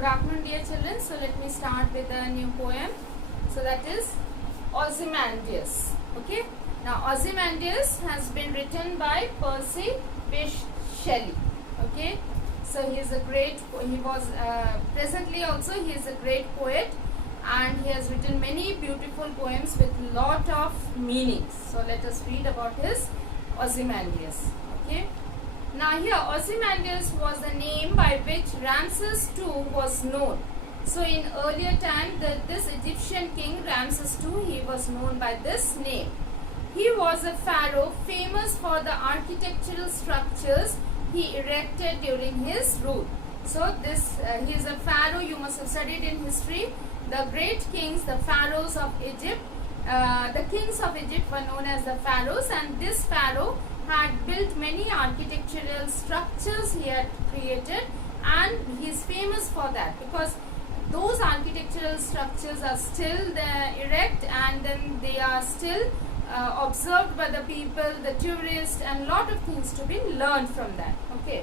Good afternoon, dear children. So let me start with a new poem. So that is Ozymandias. Okay. Now Ozymandias has been written by Percy Bysshe Shelley. Okay. So he is a great. He was presently also he is a great poet, and he has written many beautiful poems with lot of meanings. So let us read about his Ozymandias. Okay. Now here Ozymandias was the name by which Ramses II was known. So in earlier time this Egyptian king Ramses II, he was known by this name. He was a pharaoh famous for the architectural structures he erected during his rule. So this he is a pharaoh, you must have studied in history. The great kings, the pharaohs of Egypt, the kings of Egypt were known as the pharaohs, and this pharaoh had built many architectural structures he had created, and he is famous for that because those architectural structures are still there erect, and then they are still observed by the people, the tourists, and lot of things to be learned from that. Okay.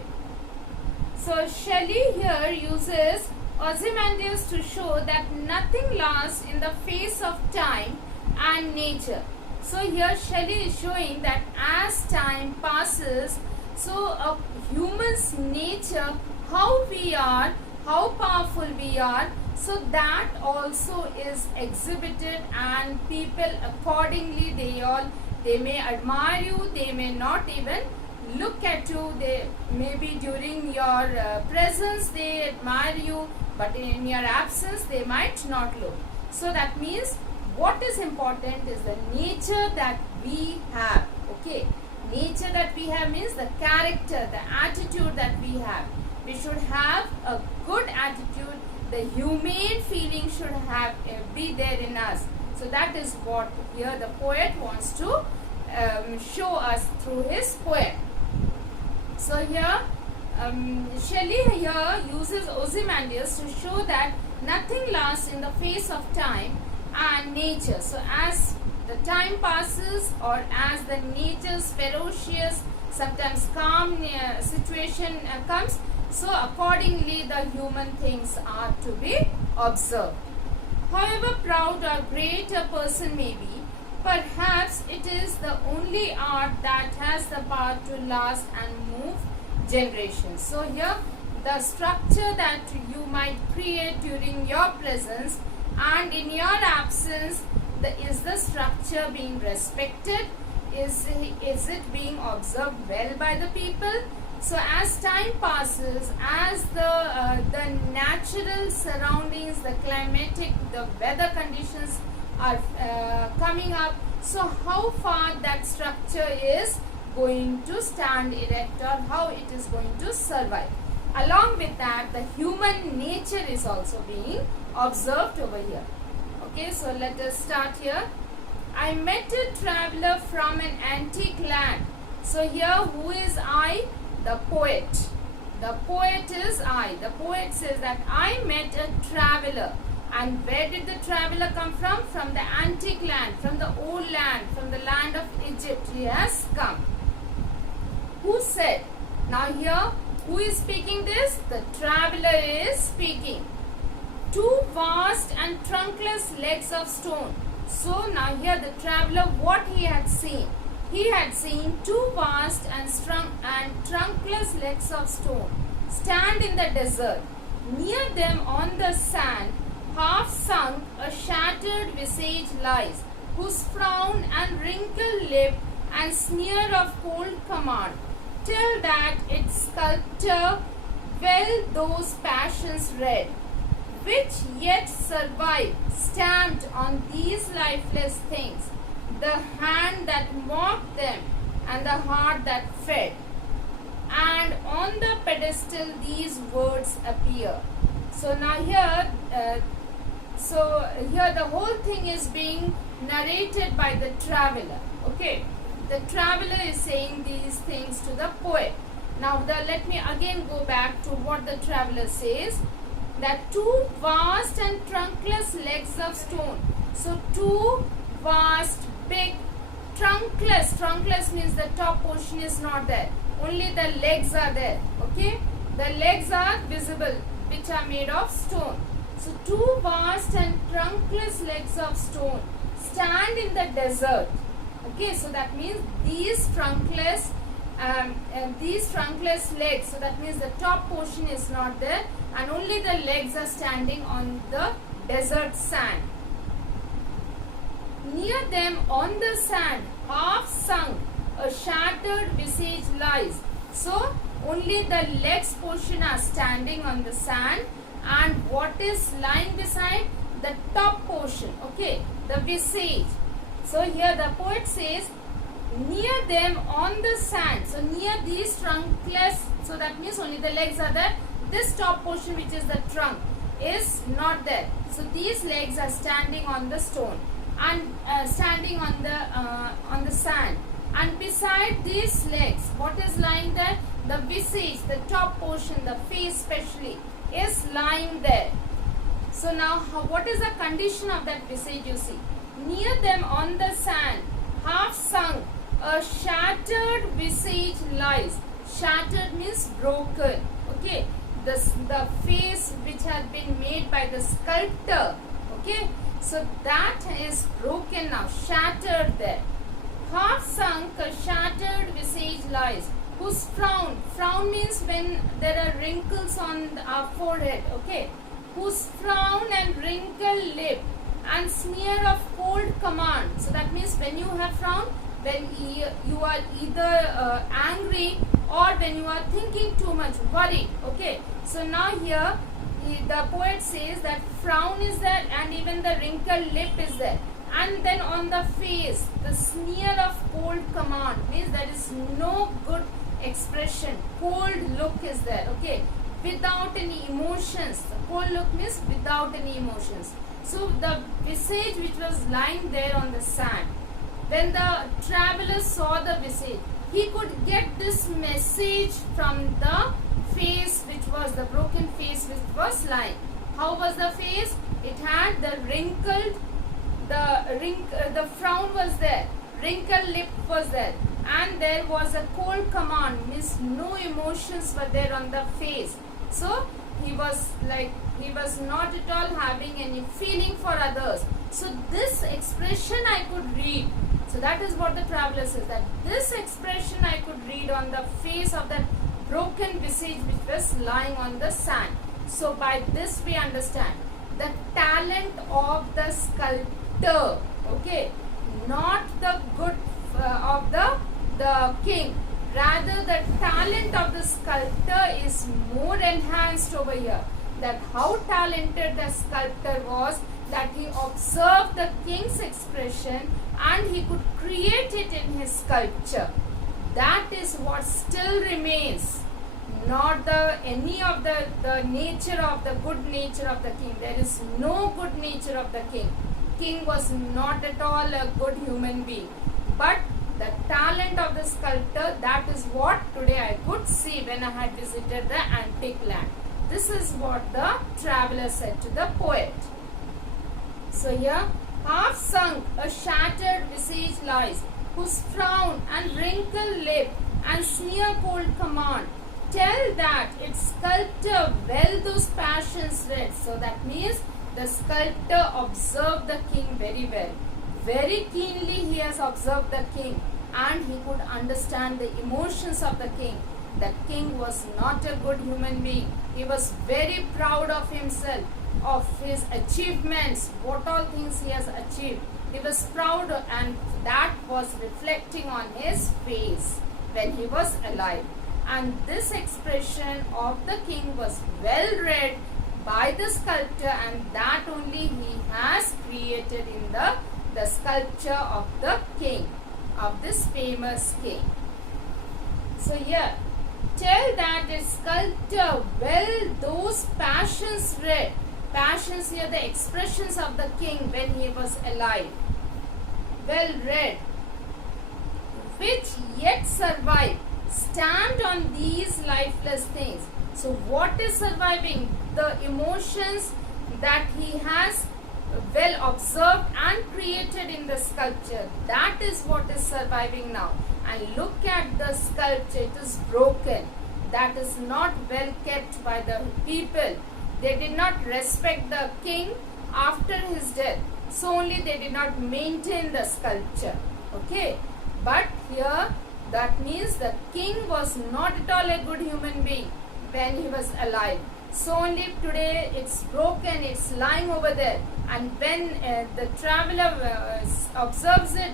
So Shelley here uses Ozymandias to show that nothing lasts in the face of time and nature. So here Shelley is showing that as time passes, so a human's nature, how we are, how powerful we are, so that also is exhibited, and people accordingly they may admire you, they may not even look at you, they maybe during your presence they admire you, but in your absence they might not look. So that means what is important is the nature that we have. Okay, nature that we have means the character, the attitude that we have. We should have a good attitude. The humane feeling should have be there in us. So that is what here the poet wants to show us through his poem. So here Shelley here uses Ozymandias to show that nothing lasts in the face of time and nature. So as the time passes, or as the nature's ferocious, sometimes calm situation comes, so accordingly the human things are to be observed. However proud or great a person may be, perhaps it is the only art that has the power to last and move generations. So here the structure that you might create during your presence and in your absence, is the structure being respected? Is it being observed well by the people? So as time passes, as the natural surroundings, the climatic, the weather conditions are coming up, so how far that structure is going to stand erect, or how it is going to survive. Along with that, the human nature is also being observed over here. Okay, so let us start here. I met a traveler from an antique land. So here, who is I? The poet. The poet is I. The poet says that I met a traveler. And where did the traveler come from? From the antique land, from the old land, from the land of Egypt. He has come. Who said? Now here, who is speaking this? The traveler is speaking. Two vast and trunkless legs of stone. So now here the traveler, what he had seen? He had seen two vast and trunkless legs of stone stand in the desert. Near them on the sand, half sunk, a shattered visage lies, whose frown and wrinkled lip and sneer of cold command tell that its sculptor well those passions read, which yet survive, stamped on these lifeless things, the hand that mocked them and the heart that fed. And on the pedestal these words appear. So now here, the whole thing is being narrated by the traveler. Okay, the traveler is saying these things to the poet. Now let me again go back to what the traveler says. That two vast and trunkless legs of stone. So two vast, big, trunkless. Trunkless means the top portion is not there. Only the legs are there. Okay. The legs are visible. which are made of stone. So two vast and trunkless legs of stone stand in the desert. Okay, so that means these trunkless legs, so that means the top portion is not there and only the legs are standing on the desert sand. Near them on the sand, half sunk, a shattered visage lies. So only the legs portion are standing on the sand, and what is lying beside? The top portion, okay, the visage. So here the poet says, near them on the sand, so near these trunkless, so that means only the legs are there. This top portion, which is the trunk, is not there. So these legs are standing on the stone and standing on the sand. And beside these legs, what is lying there? The visage, the top portion, the face especially, is lying there. So now, what is the condition of that visage? You see, near them on the sand, half sunk, a shattered visage lies. Shattered means broken. Okay, the face which has been made by the sculptor. Okay, so that is broken now, shattered there. Half sunk, a shattered visage lies, whose frown means when there are wrinkles on our forehead, okay, whose frown and wrinkled lip and sneer of cold command. So that means when you have frown, when you are either angry or when you are thinking too much, worried, okay. So now here the poet says that frown is there and even the wrinkled lip is there. And then on the face, the sneer of cold command means there is no good expression. Cold look is there, okay, without any emotions. The cold look means without any emotions. So the visage which was lying there on the sand, when the traveler saw the visage, he could get this message from the face, which was the broken face which was lying. How was the face? It had the wrinkled, the frown was there, wrinkled lip was there, and there was a cold command, means no emotions were there on the face. So he was not at all having any feeling for others. So this expression I could read. So that is what the traveler says, that this expression I could read on the face of that broken visage which was lying on the sand. So by this we understand the talent of the sculptor, okay, not the good of the king. Rather, the talent of the sculptor is more enhanced over here. That how talented the sculptor was, that he observed the king's expression and he could create it in his sculpture. That is what still remains, not any of the nature of the good nature of the king. There is no good nature of the king. King was not at all a good human being, but the talent of the sculptor, that is what today I could see when I had visited the antique land. This is what the traveler said to the poet. So here, half sunk, a shattered visage lies, whose frown and wrinkled lip and sneer cold command tell that its sculptor well those passions read. So that means the sculptor observed the king very well. Very keenly he has observed the king and he could understand the emotions of the king. The king was not a good human being. He was very proud of himself, of his achievements, what all things he has achieved. He was proud, and that was reflecting on his face when he was alive. And this expression of the king was well read by the sculptor, and that only he has created in the sculpture of the king, of this famous king. So here, tell that the sculptor well those passions read. Passions here, the expressions of the king when he was alive, well read, which yet survive, stand on these lifeless things. So what is surviving? The emotions that he has well observed and created in the sculpture. That is what is surviving now. And look at the sculpture, it is broken. That is not well kept by the people. they did not respect the king after his death. So only they did not maintain the sculpture. Okay, but here that means the king was not at all a good human being when he was alive. So only today it's broken, it's lying over there, and when the traveler observes it,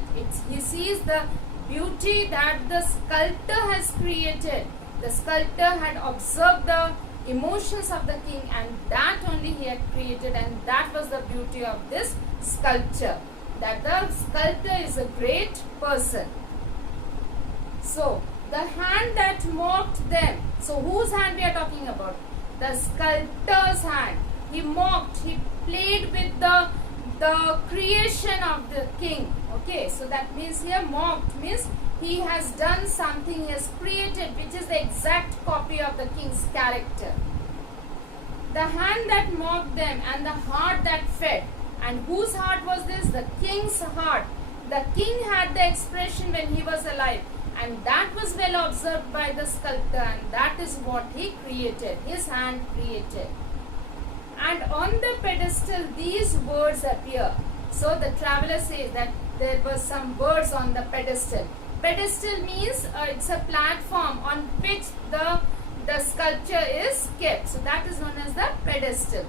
he sees the beauty that the sculptor has created. The sculptor had observed the emotions of the king, and that only he had created, and that was the beauty of this sculpture, that the sculptor is a great person. So the hand that mocked them, so whose hand we are talking about? The sculptor's hand. He mocked, he played with the creation of the king. Okay, so that means here mocked means he has done something, he has created which is the exact copy of the king's character. The hand that mocked them and the heart that fed. And whose heart was this? The king's heart. The king had the expression when he was alive, and that was well observed by the sculptor, and that is what he created, his hand created. And on the pedestal these words appear. So the traveler says that there were some words on the pedestal. Pedestal means it's a platform on which the sculpture is kept. So that is known as the pedestal.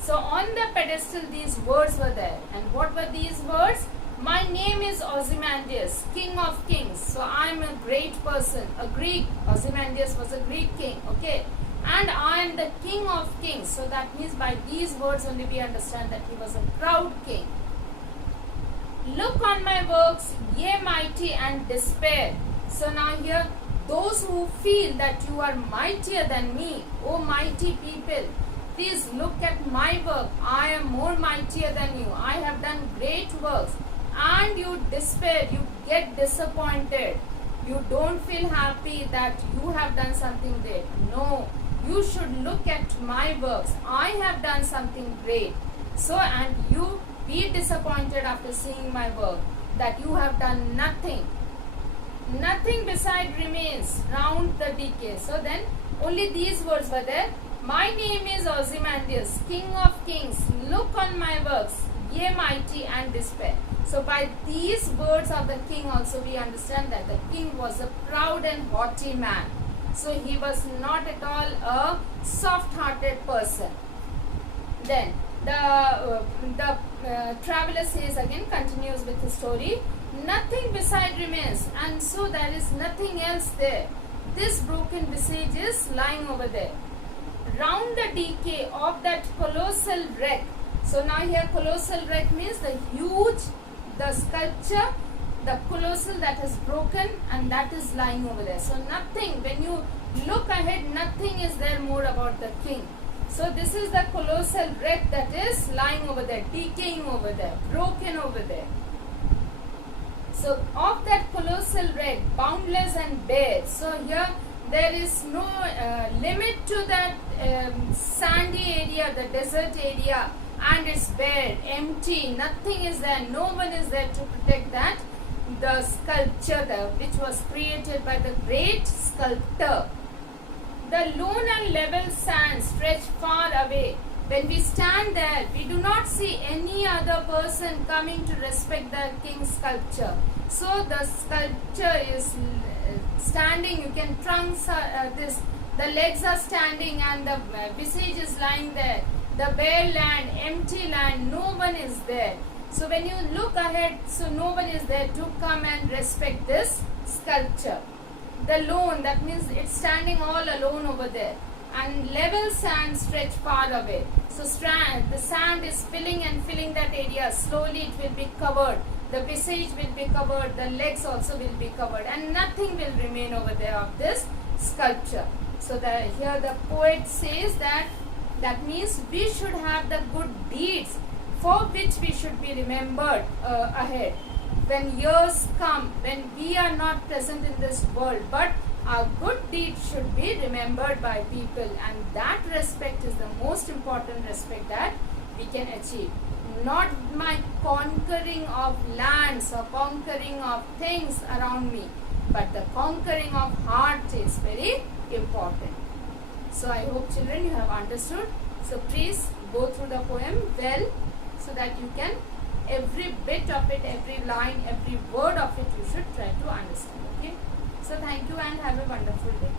So on the pedestal these words were there. And what were these words? My name is Ozymandias, King of Kings. So I am a great person, a Greek. Ozymandias was a Greek king. Okay. And I am the King of Kings. So that means by these words only we understand that he was a proud king. Look on my works, ye mighty, and despair. So now here, those who feel that you are mightier than me, O mighty people, please look at my work. I am more mightier than you. I have done great works. And you despair, you get disappointed. You don't feel happy that you have done something great. No, you should look at my works. I have done something great. So, and you be disappointed after seeing my work, that you have done nothing. Nothing beside remains round the decay. So then only these words were there. My name is Ozymandias, King of Kings. Look on my works, ye mighty, and despair. So by these words of the king also we understand that the king was a proud and haughty man. So he was not at all a soft-hearted person. Then the traveler says again, continues with the story. Nothing beside remains, and so there is nothing else there. This broken visage is lying over there. Round the decay of that colossal wreck. So now here colossal wreck means the huge, the sculpture, the colossal that has broken, and that is lying over there. So nothing, when you look ahead, nothing is there more about the king. So this is the colossal wreck that is lying over there, decaying over there, broken over there. So of that colossal wreck, boundless and bare. So here there is no limit to that sandy area, the desert area, and it's bare, empty, nothing is there, no one is there to protect that, the sculpture which was created by the great sculptor. The lone and level sand stretch far away. When we stand there, we do not see any other person coming to respect the king's sculpture. So the sculpture is standing, you can trunks the legs are standing and the visage is lying there. The bare land, empty land, no one is there. So when you look ahead, so no one is there to come and respect this sculpture. The lone, that means it's standing all alone over there. And level sand stretch far away. So the sand is filling and filling that area. Slowly it will be covered. The visage will be covered. The legs also will be covered. And nothing will remain over there of this sculpture. So here the poet says that means we should have the good deeds for which we should be remembered ahead. When years come, when we are not present in this world, but our good deeds should be remembered by people, and that respect is the most important respect that we can achieve. Not my conquering of lands or conquering of things around me, but the conquering of heart is very important. So I hope children you have understood. So please go through the poem well, so that you can, every bit of it, every line, every word of it, you should try to understand. Okay. So thank you and have a wonderful day.